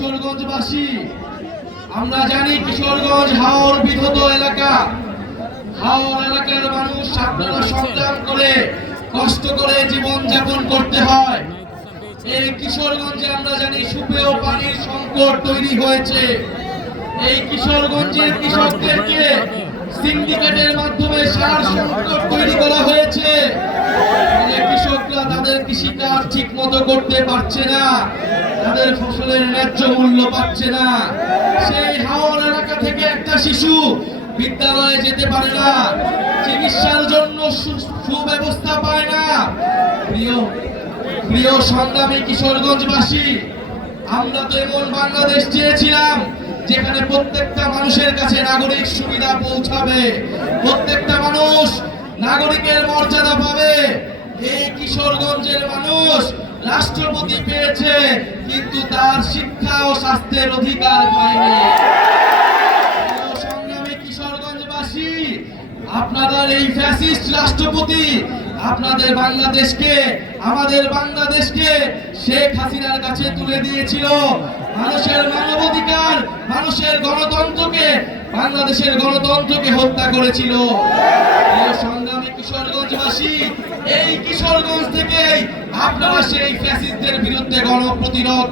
কিশোরগঞ্জবাসী আমরা জানি কিশোরগঞ্জ হাওর বিধত এলাকা। হাওর এলাকার মানুষ আপনারা সংগ্রাম করে কষ্ট করে জীবন যাপন করতে হয়। এই কিশোরগঞ্জে আমরা জানি সুপেয় পানির সংকট তৈরি হয়েছে। এই কিশোরগঞ্জের কৃষকদেরকে সিন্ডিকেটের মাধ্যমে সার সংকট তৈরি করা হয়েছে। কৃষকরা তাদের কৃষিকাজ ঠিক মতো করতে পারছে না। তাদের ফসলের ন্যায্য মূল্য পাচ্ছে না। সেই এলাকা থেকে একটা শিশু বিদ্যালয়ে যেতে পারে না। চিকিৎসার জন্য সুব্যবস্থা পায় না। প্রিয় প্রিয় সংগ্রামী কিশোরগঞ্জবাসী, আমরা তো এমন বাংলাদেশ চেয়েছিলাম যেখানে প্রত্যেকটা মানুষের কাছে নাগরিক সুবিধা পৌঁছাবে। প্রত্যেকটা মানুষ নাগরিকের মর্যাদা পাবে। এই কিশোরগঞ্জের মানুষ রাষ্ট্রপতি পেয়েছে, কিন্তু তার শিক্ষা ও স্বাস্থ্যের অধিকার পায়নি। আপনাদের এই ফ্যাসিস্ট রাষ্ট্রপতি আপনাদের বাংলাদেশকে, আমাদের বাংলাদেশকে শেখ হাসিনার কাছে তুলে দিয়েছিল। মানুষের মানবাধিকার মানুষের গণতন্ত্রকে, বাংলাদেশের গণতন্ত্রকে হত্যা করেছিল। সংগ্রামী কিশোরগঞ্জবাসী, এই কিশোরগঞ্জ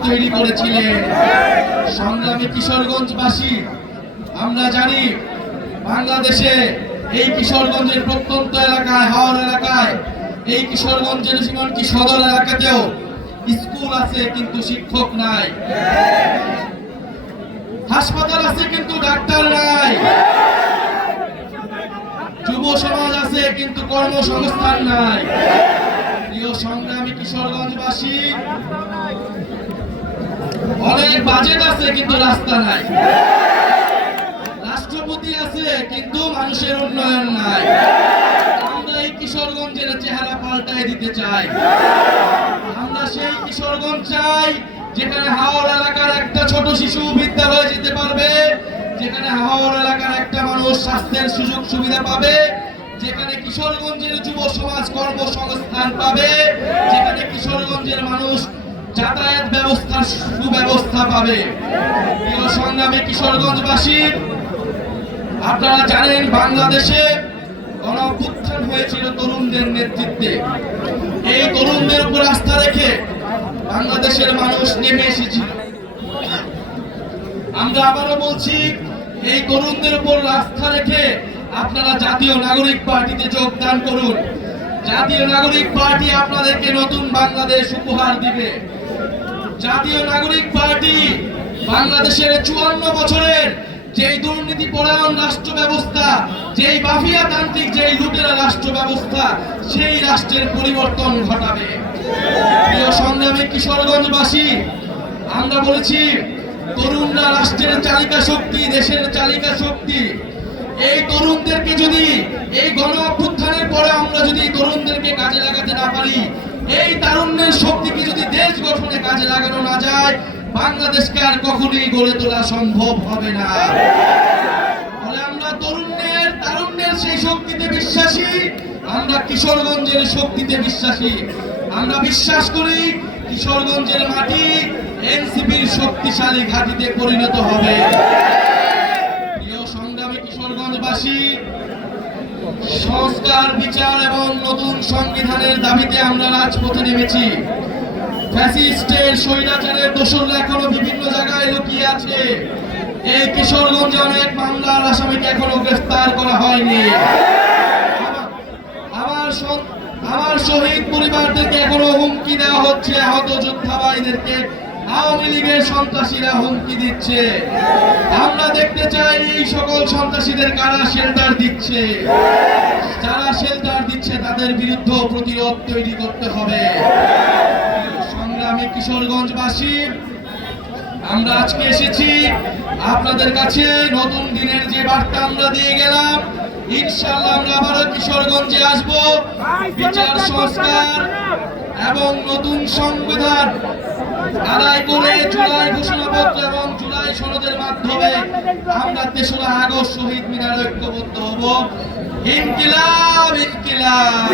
তৈরি করেছিলেন। সংগ্রামী কিশোরগঞ্জবাসী, আমরা জানি বাংলাদেশে এই কিশোরগঞ্জের প্রত্যন্ত এলাকায়, হাওর এলাকায়, এই কিশোরগঞ্জের এমনকি সদর এলাকাতেও স্কুল আছে, কিন্তু শিক্ষক নাই। হাসপাতাল আছে কিন্তু ডাক্তার নাই। যুব সমাজ আছে কিন্তু কর্মসংস্থান নাই। প্রিয় সংগ্রামী কিশোরগঞ্জবাসী, অনেক বাজেট আছে কিন্তু রাস্তা নাই। রাষ্ট্রপতি আছে কিন্তু মানুষের উন্নয়ন নাই। আমরা এই কিশোরগঞ্জের চেহারা পাল্টাই দিতে চাই। আমরা সেই কিশোরগঞ্জ চাই যেখানে ছোট শিশু বিদ্যালয়ে যেতে পারবে, যেখানে হাওর এলাকার একটা মানুষ স্বাস্থ্যের সুযোগ সুবিধা পাবে, যেখানে কিশোরগঞ্জের যুব সমাজ কর্মসংস্থান পাবে, যেখানে কিশোরগঞ্জের মানুষ যাতায়াত ব্যবস্থার সুব্যবস্থা পাবে। প্রিয় সংগ্রামী কিশোরগঞ্জবাসী, আপনারা জানেন বাংলাদেশে গণ অভ্যুত্থান হয়েছিল তরুণদের নেতৃত্বে। এই তরুণদের উপর আস্থা রেখে বাংলাদেশের মানুষ নেমে এসেছিল। আমরা আবারও বলছি, এই তরুণদের উপর আস্থা রেখে আপনারা জাতীয় নাগরিক পার্টিতে যোগদান করুন। জাতীয় নাগরিক পার্টি আপনাদেরকে নতুন বাংলাদেশ উপহার দিবে। জাতীয় নাগরিক পার্টি বাংলাদেশের চুয়ান্ন বছরের যেই দুর্নীতি পরায়ণ রাষ্ট্র ব্যবস্থা, যেই মাফিয়া তান্ত্রিক, যেই লুটেরা রাষ্ট্র ব্যবস্থা, সেই রাষ্ট্রের পরিবর্তন ঘটাবে। প্রিয় সংগ্রামী কিশোরগঞ্জবাসী, আমরা বলেছি তরুণরা রাষ্ট্রের চালিকা শক্তি, দেশের চালিকা শক্তি। এই তরুণদেরকে যদি এই গণ অভ্যুত্থানের পরে আমরা যদি তরুণদেরকে কাজে লাগাতে না পারি, এই তারুণ্যের শক্তিকে যদি দেশ গঠনে কাজে লাগানো না যায়, বাংলাদেশকে আর কখনোই গড়ে তোলা সম্ভব হবে না। ফলে আমরা তরুণের, তারুণ্যের সেই শক্তিতে বিশ্বাসী, আমরা কিশোরগঞ্জের শক্তিতে বিশ্বাসী। আমরা বিশ্বাস করি কিশোরগঞ্জের মাটি এনসিপির শক্তিশালী ঘাঁটিতে পরিণত হবে। কিশোরগঞ্জবাসী, সংস্কার, বিচার এবং নতুন সংবিধানের দাবিতে আমরা রাজপথে নেমেছি। ফ্যাসিস্টের, স্বৈরাচারের দোসররা এখনও বিভিন্ন জায়গায় লুকিয়ে আছে। এই কিশোরগঞ্জে অনেক মামলার আসামিকে এখনও গ্রেফতার করা হয়নি। আমার আমার শহীদ পরিবারদেরকে এখনও হুমকি দেওয়া হচ্ছে আহত যোদ্ধা ভাইদেরকে আওয়ামী লীগের সন্ত্রাসীরা হুমকি দিচ্ছে। আমরা দেখতে চাই এই সকল সন্ত্রাসীদের কারা শেল্টার দিচ্ছে। যারা শেল্টার দিচ্ছে, তাদের বিরুদ্ধে প্রতিরোধ তৈরি করতে হবে। সংগ্রামী কিশোরগঞ্জবাসী, আমরা আজকে এসেছি আপনাদের কাছে নতুন দিনের যে বার্তা আমরা দিয়ে গেলাম, ইনশাআল্লাহ আমরা আবারও কিশোরগঞ্জে আসব। বিচার সংস্কার এবং নতুন সংবিধান ঘোষণাপত্র এবং জুলাই সনদের মাধ্যমে আমরা তেসরা আগস্ট শহীদ মিনার ঐক্যবদ্ধ হব। ইনকিলাব ইনকিলাব।